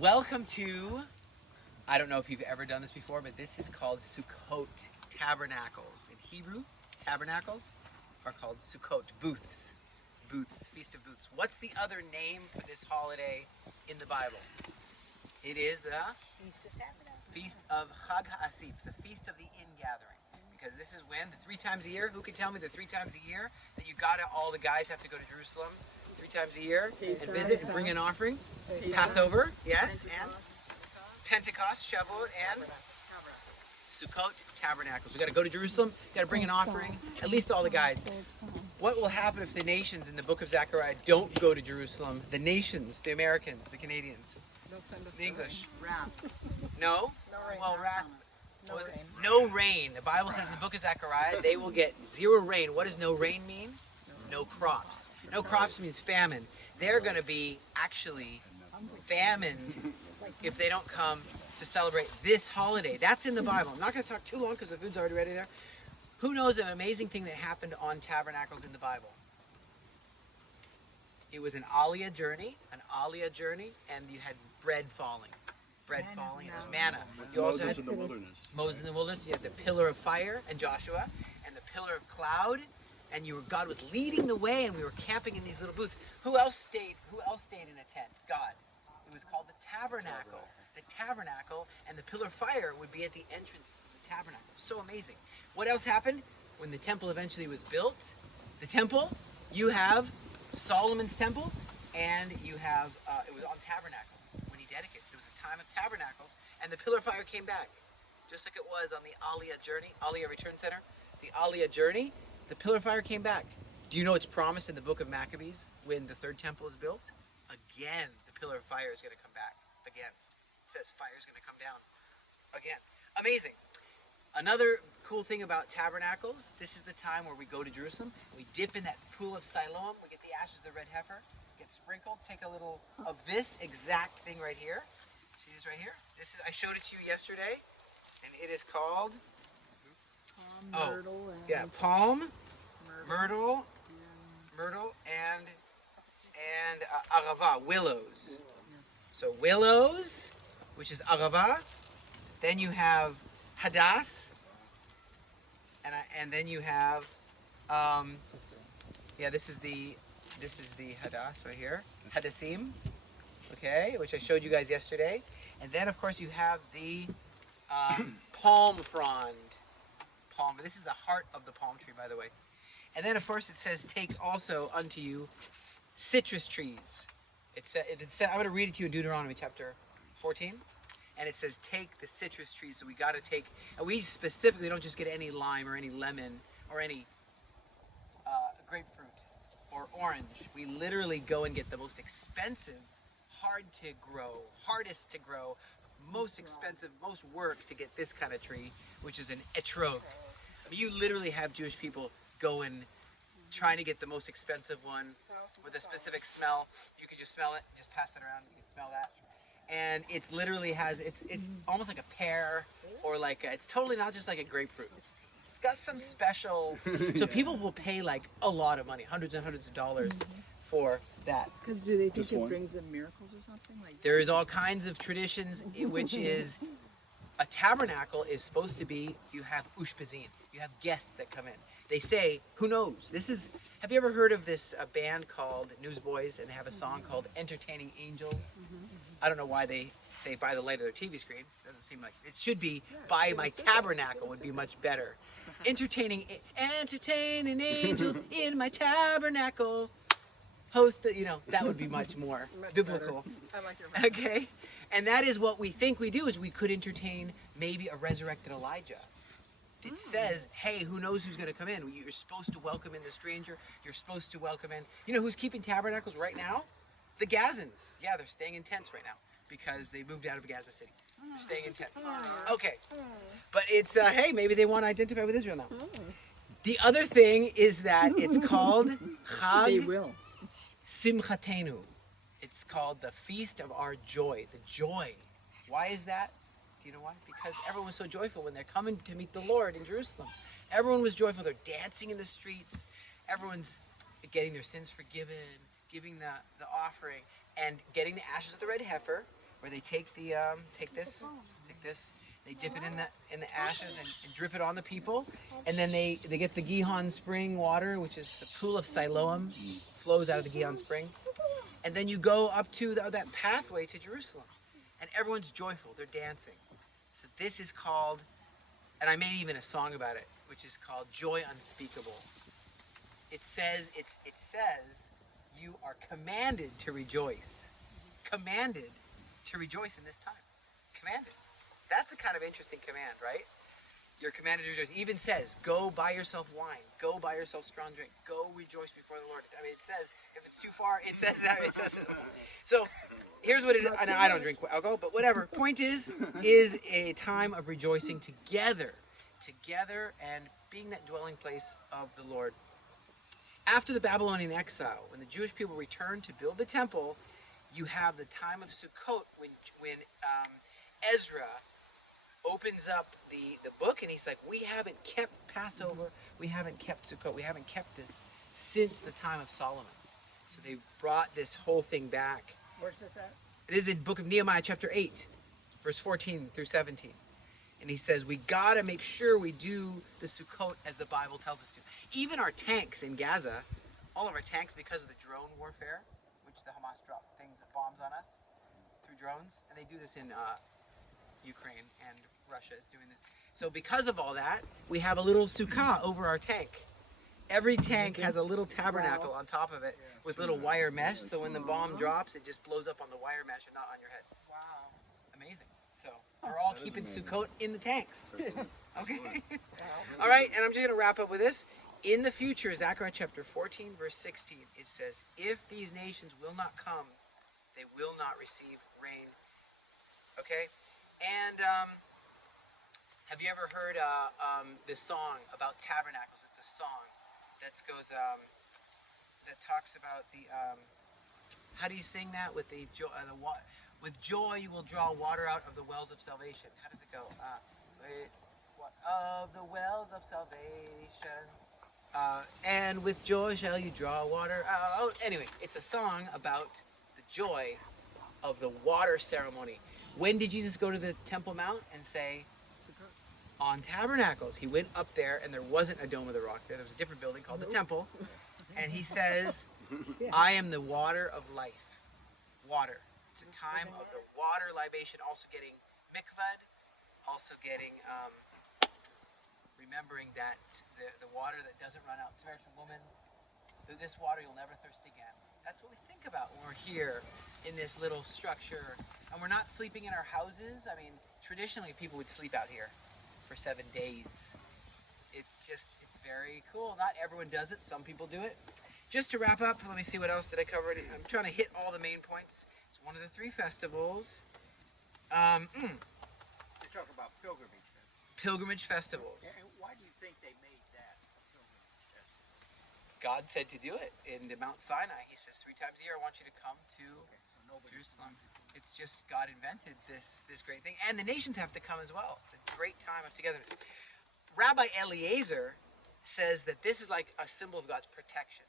Welcome to, I don't know if you've ever done this before, but this is called Sukkot Tabernacles. In Hebrew, tabernacles are called Sukkot, booths, Feast of Booths. What's the other name for this holiday in the Bible? It is the Feast of Chag HaAsif, the Feast of the Ingathering. Because this is when, 3 times a year, who can tell me the 3 times a year that all the guys have to go to Jerusalem 3 times a year and visit and bring an offering? Passover, yes, and Pentecost, Shavuot, and Sukkot, Tabernacles. We got to go to Jerusalem, got to bring an offering, at least all the guys. What will happen if the nations in the book of Zechariah don't go to Jerusalem? The nations, the Americans, the Canadians, the English. No? Well, wrath. No rain. The Bible says in the book of Zechariah, they will get 0 rain. What does no rain mean? No crops. No crops means famine. They're going to be actually famine if they don't come to celebrate this holiday. That's in the Bible. I'm not going to talk too long because the food's already ready there. Who knows an amazing thing that happened on Tabernacles in the Bible? It was an Aliyah journey, and you had bread falling. It was manna. You also had in the wilderness. Moses in the wilderness. You had the pillar of fire and Joshua, and the pillar of cloud, and God was leading the way, and we were camping in these little booths. Who else stayed in a tent? God. It was called the tabernacle. The tabernacle, and the pillar of fire would be at the entrance of the tabernacle. So amazing. What else happened when the temple eventually was built? The temple, you have Solomon's temple, and you have it was on Tabernacles when he dedicated. It was a time of Tabernacles, and the pillar of fire came back, just like it was on the Aliyah journey, Aliyah Return Center. The Aliyah journey, the pillar of fire came back. Do you know it's promised in the book of Maccabees when the third temple is built? Again, the pillar of fire is going to come back. Again, it says fire is going to come down. Again, amazing. Another cool thing about Tabernacles, this is the time where we go to Jerusalem. We dip in that pool of Siloam. We get the ashes of the red heifer, get sprinkled, take a little of this exact thing right here. See this right here? I showed it to you yesterday, and it is called palm, myrtle, and arava, willows. So willows, which is arava. Then you have hadas, and then you have this is the hadas right here, hadassim, okay, which I showed you guys yesterday. And then of course you have the palm frond. This is the heart of the palm tree, by the way. And then of course it says, take also unto you citrus trees. It said, I'm going to read it to you in Deuteronomy chapter 14. And it says, take the citrus trees. So we got to take, and we specifically don't just get any lime or any lemon or any grapefruit or orange. We literally go and get the most expensive, hardest to grow, most expensive, most work to get this kind of tree, which is an etrog. I mean, you literally have Jewish people going, trying to get the most expensive one with a specific smell. You can just smell it, just pass it around, you can smell that. And it's literally it's almost like a pear, or it's totally not just like a grapefruit. It's got some special, so people will pay like a lot of money, hundreds and hundreds of dollars for that. Because do they think it brings them miracles or something? There is all kinds of traditions, which is a tabernacle is supposed to be, you have ushpizin, you have guests that come in. They say, who knows? Have you ever heard of this band called Newsboys, and they have a song called Entertaining Angels? I don't know why they say by the light of their TV screen. It doesn't seem like, it should be by my tabernacle would be much better. Entertaining angels in my tabernacle. That would be much more biblical. I like your Okay? And that is what we think we do, is we could entertain maybe a resurrected Elijah. It says, hey, who knows who's going to come in? You're supposed to welcome in the stranger. You're supposed to welcome in. You know who's keeping tabernacles right now? The Gazans. Yeah, they're staying in tents right now because they moved out of Gaza City. They're staying in tents. Okay. But it's, hey, maybe they want to identify with Israel now. The other thing is that it's called Chag Simchatenu. It's called the Feast of Our Joy. The joy. Why is that? Do you know why? Because everyone was so joyful when they're coming to meet the Lord in Jerusalem. Everyone was joyful. They're dancing in the streets. Everyone's getting their sins forgiven, giving the offering, and getting the ashes of the red heifer, where they take the take this, they dip it in the ashes and drip it on the people, and then they get the Gihon spring water, which is the pool of Siloam, flows out of the Gihon spring, and then you go up to that pathway to Jerusalem, and everyone's joyful, they're dancing. So this is called, and I made even a song about it, which is called Joy Unspeakable. It says you are commanded to rejoice. Commanded to rejoice in this time. Commanded. That's a kind of interesting command, right? You're commanded to rejoice. It even says, go buy yourself wine. Go buy yourself strong drink. Go rejoice before the Lord. I mean, it says, if it's too far, it says that. It says it. So here's what it is. I don't drink alcohol, but whatever. Point is a time of rejoicing together and being that dwelling place of the Lord. After the Babylonian exile, when the Jewish people returned to build the temple, you have the time of Sukkot when Ezra opens up the book and he's like, we haven't kept Passover, we haven't kept Sukkot, we haven't kept this since the time of Solomon. So they brought this whole thing back. Where's this at? It is in the book of Nehemiah chapter 8, verse 14 through 17. And he says, we gotta make sure we do the Sukkot as the Bible tells us to. Even our tanks in Gaza, all of our tanks, because of the drone warfare, which the Hamas drop things, bombs on us through drones, and they do this in Ukraine, and Russia is doing this. So because of all that, we have a little sukkah over our tank. Every tank has a little tabernacle on top of it with little wire mesh, so when the bomb drops, it just blows up on the wire mesh and not on your head. Wow. Amazing. So we're all keeping Sukkot in the tanks. Okay? All right, and I'm just going to wrap up with this. In the future, Zechariah chapter 14, verse 16, it says, if these nations will not come, they will not receive rain. Okay? And have you ever heard this song about tabernacles? It's a song that goes, that talks about the, how do you sing that? With with joy you will draw water out of the wells of salvation. How does it go? Of the wells of salvation. And with joy shall you draw water out. Anyway, it's a song about the joy of the water ceremony. When did Jesus go to the Temple Mount and say, on Tabernacles? He went up there and there wasn't a Dome of the Rock there. There was a different building called the Temple. And he says, I am the water of life. Water. It's a time of the water libation, also getting mikvah, also getting, remembering that the water that doesn't run out. Samaritan woman, through this water you'll never thirst again. That's what we think about when we're here in this little structure. And we're not sleeping in our houses. I mean, traditionally people would sleep out here for 7 days. It's very cool. Not everyone does it. Some people do it. Just to wrap up, let me see what else did I cover. I'm trying to hit all the main points. It's one of the 3 festivals. You're talking about pilgrimage festivals. Pilgrimage festivals. And why do you think they made that a pilgrimage festival? God said to do it in the Mount Sinai. He says 3 times a year, I want you to come to Jerusalem. It's just God invented this great thing. And the nations have to come as well. It's a great time of togetherness. Rabbi Eliezer says that this is like a symbol of God's protection.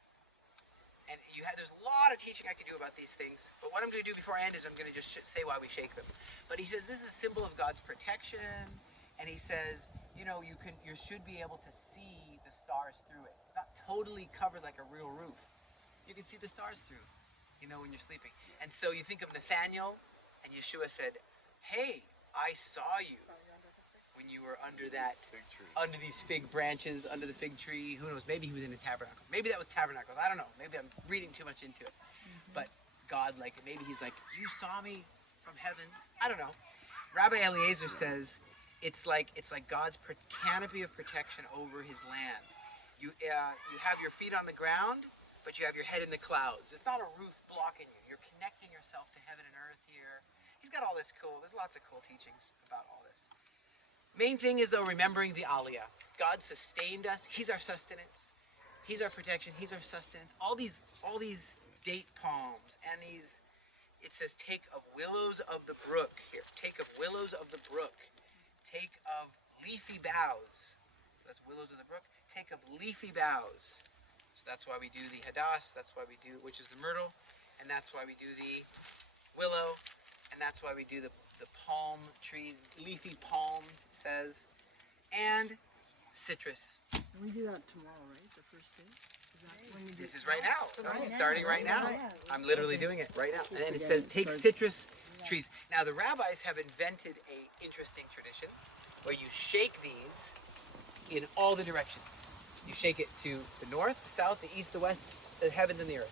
And there's a lot of teaching I could do about these things. But what I'm going to do before I end is I'm going to just say why we shake them. But he says this is a symbol of God's protection. And he says, you should be able to see the stars through it. It's not totally covered like a real roof. You can see the stars through, when you're sleeping. And so you think of Nathaniel, and Yeshua said, hey, I saw you when you were under under these fig branches, under the fig tree. Who knows? Maybe he was in a tabernacle. Maybe that was tabernacles. I don't know. Maybe I'm reading too much into it. But God, maybe he's like, you saw me from heaven. I don't know. Rabbi Eliezer says it's like God's canopy of protection over his land. You have your feet on the ground, but you have your head in the clouds. It's not a roof blocking you. You're connecting yourself to heaven and earth here. He's got all this there's lots of cool teachings about all this. Main thing is, though, remembering the Aliyah. God sustained us. He's our sustenance. He's our protection. He's our sustenance. All these date palms and these, it says, take of willows of the brook. Here, take of willows of the brook. Take of leafy boughs. So that's willows of the brook. Take of leafy boughs. So that's why we do the hadass. That's why we do, which is the myrtle. And that's why we do the willow. and that's why we do the palm tree, leafy palms, it says, and citrus. We do that tomorrow, right? The first day? Is that when you do This it? is right now. Right It's now, starting right now. right now. I'm literally doing it right now. And then it Again, says it take starts- citrus trees. Now the rabbis have invented a interesting tradition where you shake these in all the directions. You shake it to the north, the south, the east, the west, the heavens and the earth.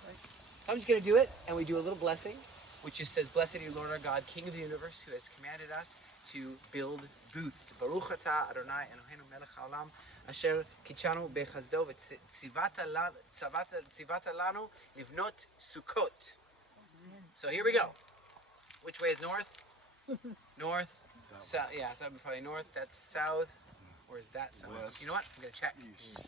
So I'm just going to do it, and we do a little blessing, which just says, "Blessed are you, Lord our God, King of the universe, who has commanded us to build booths. Baruch atah Adonai Eloheinu melech haolam, asher kitchanu bechazdo v'tzivata lanu livnot Sukkot." So here we go. Which way is north? North. South. Yeah, so that would be probably north. That's south. Or is that south? West. You know what? I'm going to check. East.